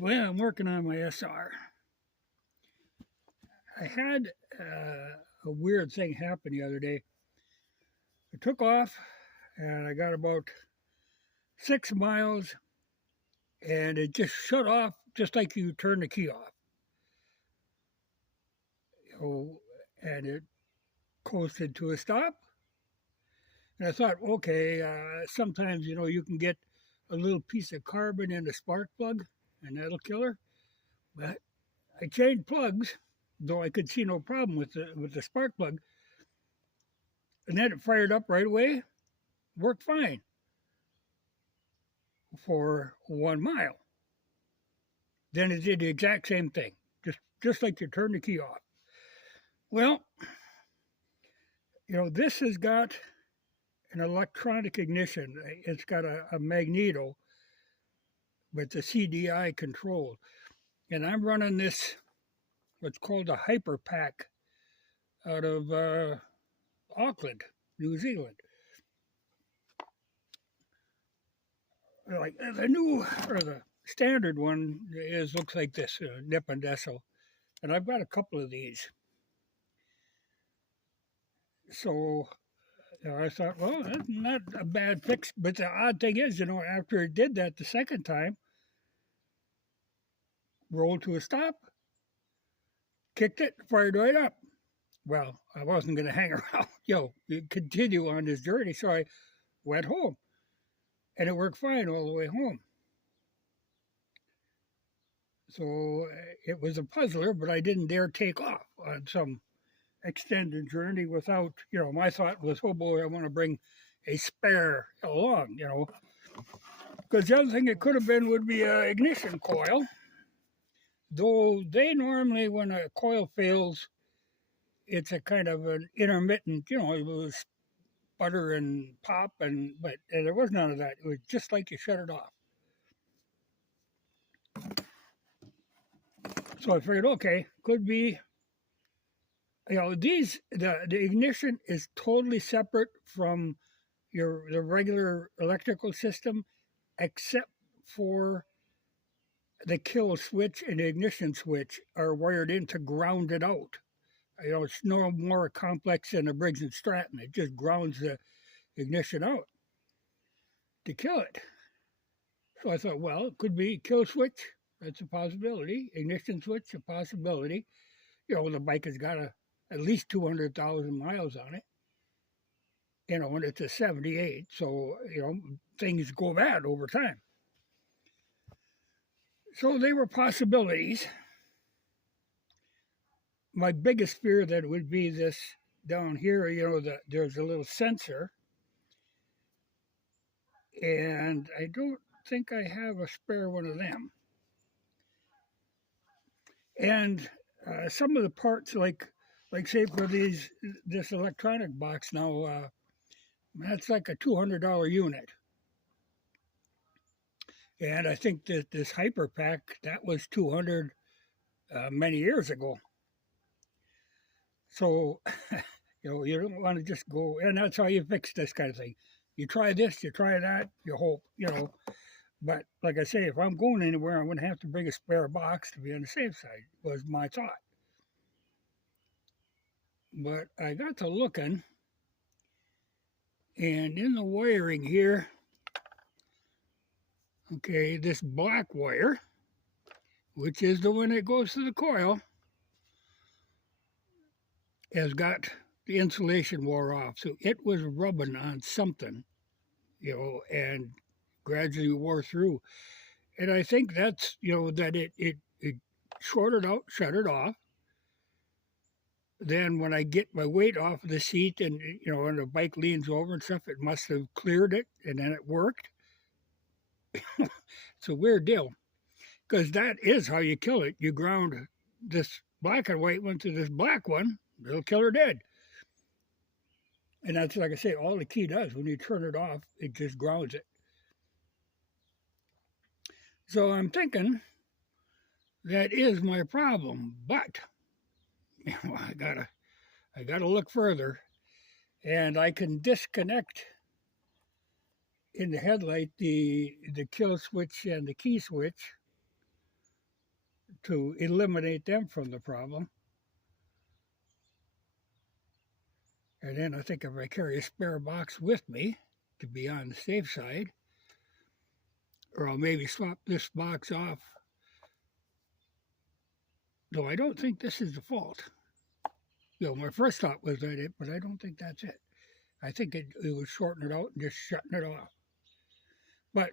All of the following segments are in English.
Well, I'm working on my SR. I had a weird thing happen the other day. I took off and I got about 6 miles and it just shut off just like you turn the key off. And it coasted to a stop. And I thought, okay, sometimes, you can get a little piece of carbon in the spark plug and that'll kill her. But I changed plugs, though I could see no problem with the spark plug. And then it fired up right away, worked fine for 1 mile. Then it did the exact same thing, just like you turn the key off. Well, this has got an electronic ignition. It's got a magneto, but it's a C.D.I. controlled. And I'm running this, what's called a hyper pack out of Auckland, New Zealand. Like the new, or the standard one looks like this, nip and decil. And I've got a couple of these. So I thought, well, that's not a bad fix. But the odd thing is, after it did that the second time, rolled to a stop, kicked it, fired right up. Well, I wasn't going to hang around, continue on this journey. So I went home. And it worked fine all the way home. So it was a puzzler, but I didn't dare take off on some extended journey without, my thought was, oh boy, I want to bring a spare along, Because the other thing it could have been would be an ignition coil. Though they normally, when a coil fails, it's a kind of an intermittent, it was sputter and pop, but there was none of that. It was just like you shut it off. So I figured, okay, could be, the ignition is totally separate from the regular electrical system, except for the kill switch and the ignition switch are wired in to ground it out. It's no more complex than a Briggs and Stratton. It just grounds the ignition out to kill it. So I thought, well, it could be kill switch. That's a possibility. Ignition switch, a possibility. The bike has got at least 200,000 miles on it. And it's a 78. So, things go bad over time. So they were possibilities. My biggest fear that it would be this down here, that there's a little sensor. And I don't think I have a spare one of them. And some of the parts, like say for this electronic box now, that's like a $200 unit. And I think that this hyper pack, that was $200 many years ago. So, you don't want to just go, and that's how you fix this kind of thing. You try this, you try that, you hope, But like I say, if I'm going anywhere, I'm going to have to bring a spare box to be on the safe side, was my thought. But I got to looking, and in the wiring here, okay, this black wire, which is the one that goes to the coil, has got the insulation wore off. So it was rubbing on something, and gradually wore through. And I think that's, that it shorted out, shut it off. Then when I get my weight off of the seat and, and the bike leans over and stuff, it must have cleared it, and then it worked. It's a weird deal, because that is how you kill it. You ground this black and white one to this black one, it'll kill her dead. And that's, like I say, all the key does. When you turn it off, it just grounds it. So I'm thinking that is my problem, but I gotta look further, and I can disconnect in the headlight the kill switch and the key switch, to eliminate them from the problem. And then I think if I carry a spare box with me to be on the safe side, or I'll maybe swap this box off. Though I don't think this is the fault. My first thought was that it, but I don't think that's it. I think it was shorting it out and just shutting it off. But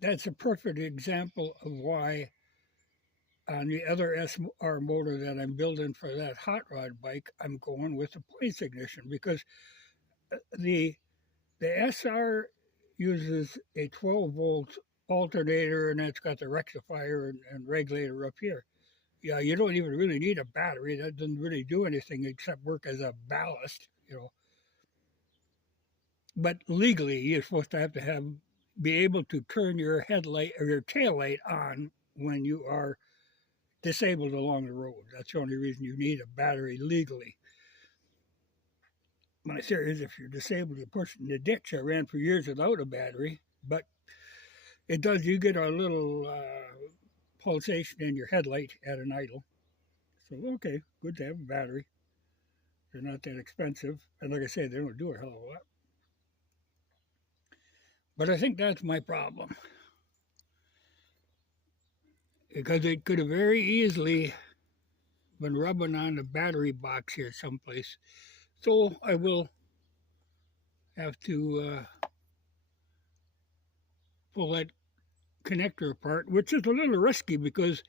that's a perfect example of why on the other SR motor that I'm building for that hot rod bike, I'm going with the points ignition, because the SR uses a 12-volt alternator, and it's got the rectifier and regulator up here. Yeah, you don't even really need a battery. That doesn't really do anything except work as a ballast, But legally, you're supposed to be able to turn your headlight or your tail light on when you are disabled along the road. That's the only reason you need a battery legally. My theory is if you're disabled, you're pushing the ditch. I ran for years without a battery, but it does, you get a little pulsation in your headlight at an idle. So, okay, good to have a battery. They're not that expensive. And like I say, they don't do a hell of a lot. But I think that's my problem. Because it could have very easily been rubbing on the battery box here someplace. So I will have to pull that connector apart, which is a little risky because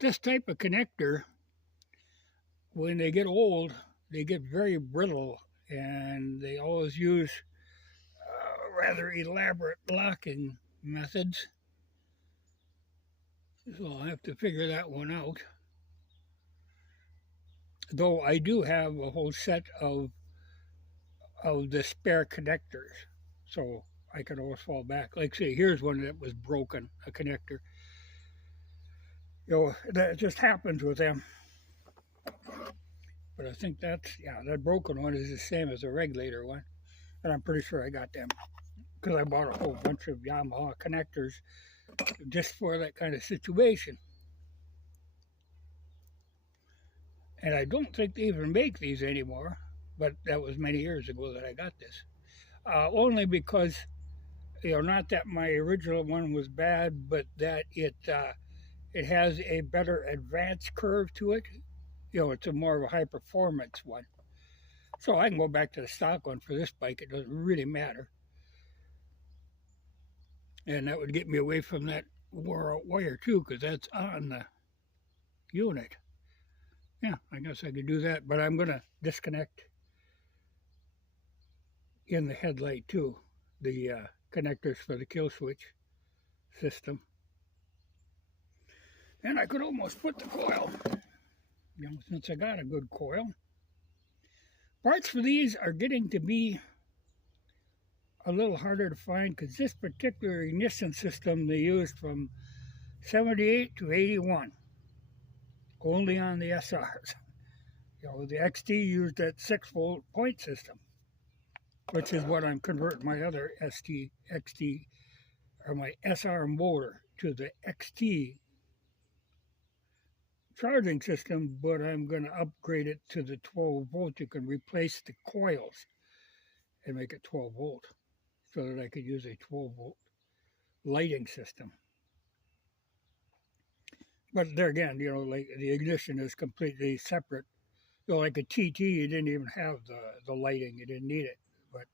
this type of connector, when they get old, they get very brittle, and they always use rather elaborate locking methods. So I'll have to figure that one out. Though I do have a whole set of the spare connectors, so I can always fall back. Like say, here's one that was broken, a connector. That just happens with them. But I think that broken one is the same as the regulator one. And I'm pretty sure I got them because I bought a whole bunch of Yamaha connectors just for that kind of situation. And I don't think they even make these anymore, but that was many years ago that I got this. Only because, not that my original one was bad, but that it has a better advance curve to it. It's a more of a high performance one. So I can go back to the stock one for this bike. It doesn't really matter. And that would get me away from that wore out wire too, because that's on the unit. Yeah, I guess I could do that, but I'm going to disconnect in the headlight too, the connectors for the kill switch system. And I could almost put the coil, since I got a good coil. Parts for these are getting to be a little harder to find because this particular ignition system they used from 78 to 81, only on the SRs. The XT used that 6-volt point system, which is what I'm converting my other XT, or my SR motor to the XT charging system, but I'm going to upgrade it to the 12 volt. You can replace the coils and make it 12 volt so that I could use a 12 volt lighting system. But there again, like the ignition is completely separate. Like a TT, you didn't even have the lighting. You didn't need it. But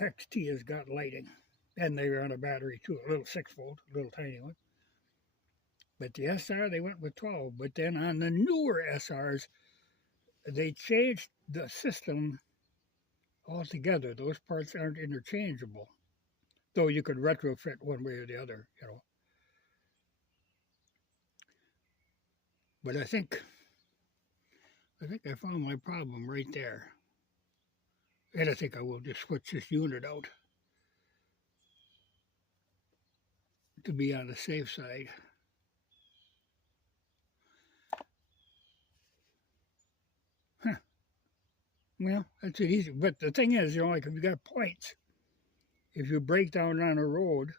XT has got lighting. And they were on a battery too, a little 6-volt, a little tiny one. But the SR, they went with 12. But then on the newer SRs, they changed the system altogether. Those parts aren't interchangeable. Though you could retrofit one way or the other, But I think I found my problem right there. And I think I will just switch this unit out to be on the safe side. Well, that's it easy. But the thing is, like if you got points, if you break down on a road,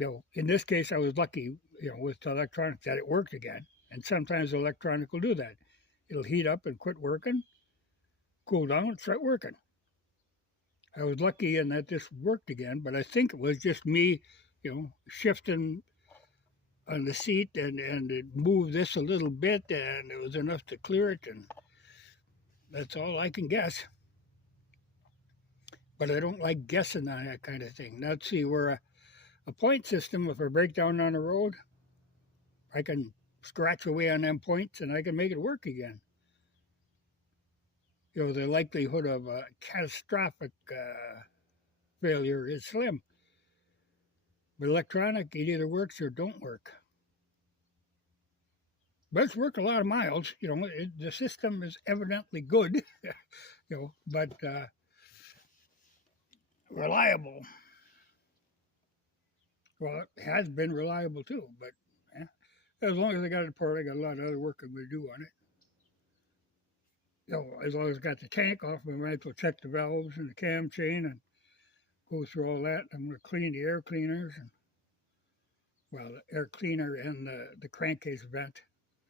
In this case, I was lucky, with the electronics that it worked again. And sometimes the electronic will do that. It'll heat up and quit working, cool down, and start working. I was lucky in that this worked again, but I think it was just me, shifting on the seat and it moved this a little bit and it was enough to clear it, and that's all I can guess. But I don't like guessing on that kind of thing. Now, see, we're a point system. If I break down on the road, I can scratch away on them points and I can make it work again. The likelihood of a catastrophic failure is slim. But electronic, it either works or don't work. But it's worked a lot of miles. The system is evidently good, but reliable. Well, it has been reliable too, but as long as I got it apart, I got a lot of other work I'm going to do on it. As long as I got the tank off, I might as well check the valves and the cam chain and go through all that. I'm going to clean the air cleaners, the air cleaner and the crankcase vent.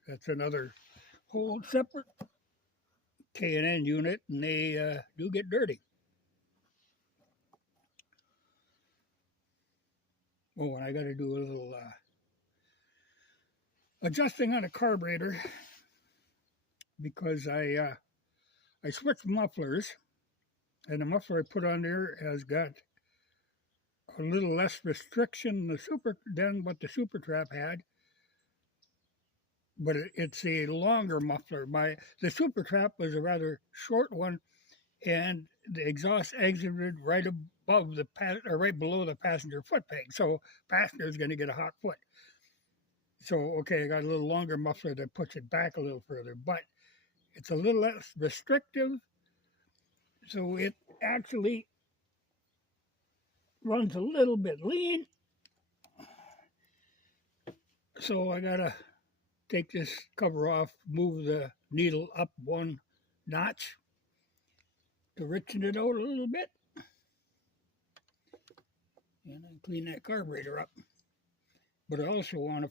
That's another whole separate K&N unit, and they do get dirty. Oh, and I got to do a little adjusting on a carburetor because I switched mufflers, and the muffler I put on there has got a little less restriction than what the Super Trap had, but it's a longer muffler. The Super Trap was a rather short one, and the exhaust exited right above right below the passenger foot peg, so passenger is going to get a hot foot. So okay, I got a little longer muffler that puts it back a little further, but it's a little less restrictive, so it actually runs a little bit lean. So I gotta take this cover off, move the needle up one notch to richen it out a little bit, and then clean that carburetor up. But I also want to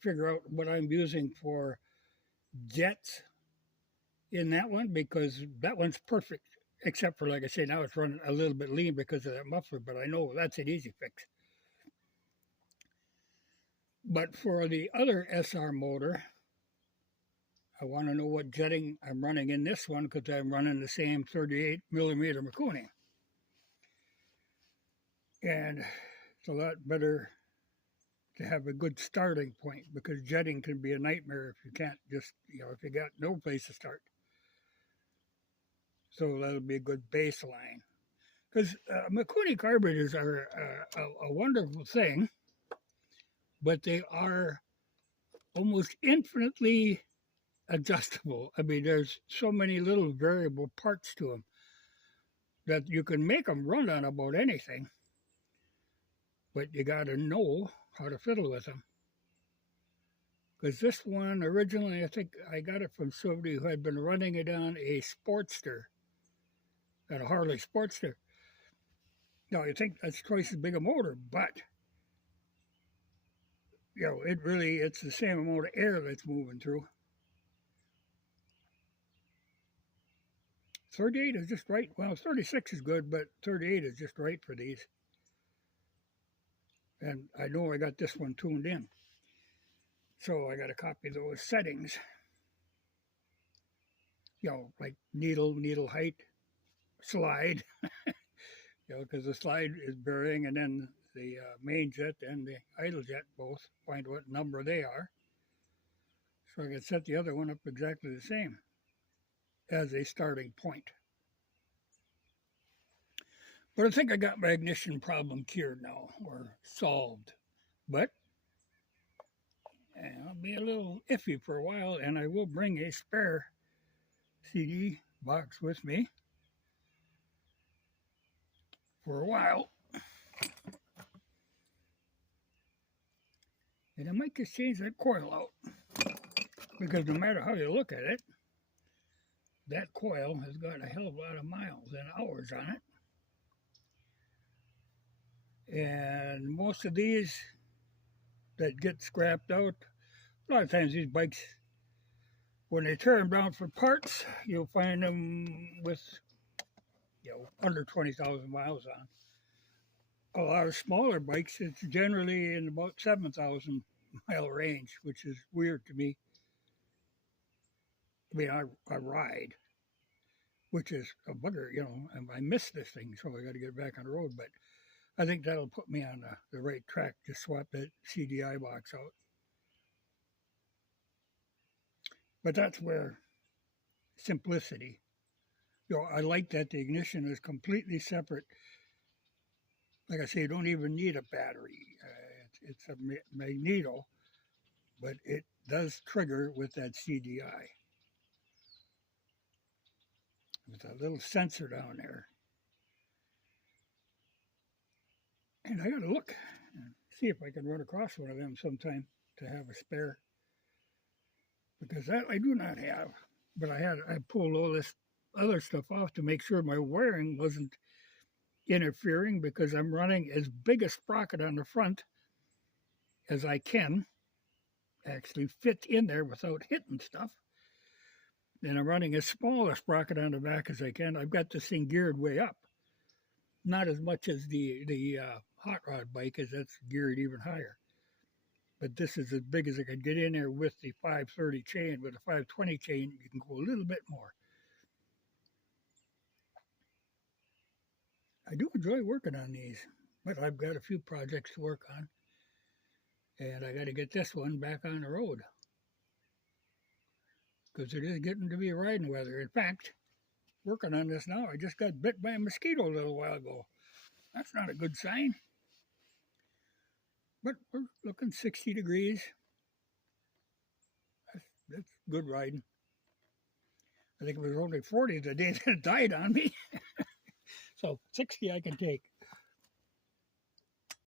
figure out what I'm using for jets in that one, because that one's perfect, except for, like I say, now it's running a little bit lean because of that muffler, but I know that's an easy fix. But for the other SR motor, I want to know what jetting I'm running in this one, because I'm running the same 38 millimeter Mikuni. And it's a lot better to have a good starting point, because jetting can be a nightmare if you can't just, if you got no place to start. So that'll be a good baseline. Because Mikuni carburetors are a wonderful thing, but they are almost infinitely adjustable. I mean, there's so many little variable parts to them that you can make them run on about anything, but you got to know how to fiddle with them. Because this one, originally, I think I got it from somebody who had been running it on a Sportster, a Harley Sportster. Now, you think that's twice as big a motor, but, it's the same amount of air that's moving through. 38 is just right. Well, 36 is good, but 38 is just right for these. And I know I got this one tuned in. So I got to copy those settings. Like needle height, slide. Because the slide is varying, and then the main jet and the idle jet both find what number they are. So I can set the other one up exactly the same as a starting point. But I think I got my ignition problem cured now, or solved. But I'll be a little iffy for a while, and I will bring a spare CD box with me for a while. And I might just change that coil out, because no matter how you look at it, that coil has got a hell of a lot of miles and hours on it. And most of these that get scrapped out, a lot of times these bikes, when they tear them down for parts, you'll find them with, under 20,000 miles on. A lot of smaller bikes, it's generally in about 7,000 mile range, which is weird to me. I mean, I ride, which is a bugger, and I miss this thing, so I got to get back on the road. But I think that'll put me on the right track to swap that C.D.I box out. But that's where simplicity. I like that the ignition is completely separate. Like I say, you don't even need a battery. It's a magneto, but it does trigger with that C.D.I. with a little sensor down there. And I got to look and see if I can run across one of them sometime to have a spare. Because that I do not have. But I pulled all this other stuff off to make sure my wiring wasn't interfering, because I'm running as big a sprocket on the front as I can actually fit in there without hitting stuff. And I'm running as small a sprocket on the back as I can. I've got this thing geared way up. Not as much as the hot rod bike, as that's geared even higher. But this is as big as I could get in there with the 530 chain. With the 520 chain, you can go a little bit more. I do enjoy working on these, but I've got a few projects to work on. And I got to get this one back on the road, because it is getting to be riding weather. In fact, working on this now, I just got bit by a mosquito a little while ago. That's not a good sign. But we're looking 60 degrees. That's good riding. I think it was only 40 the day that it died on me. So 60 I can take.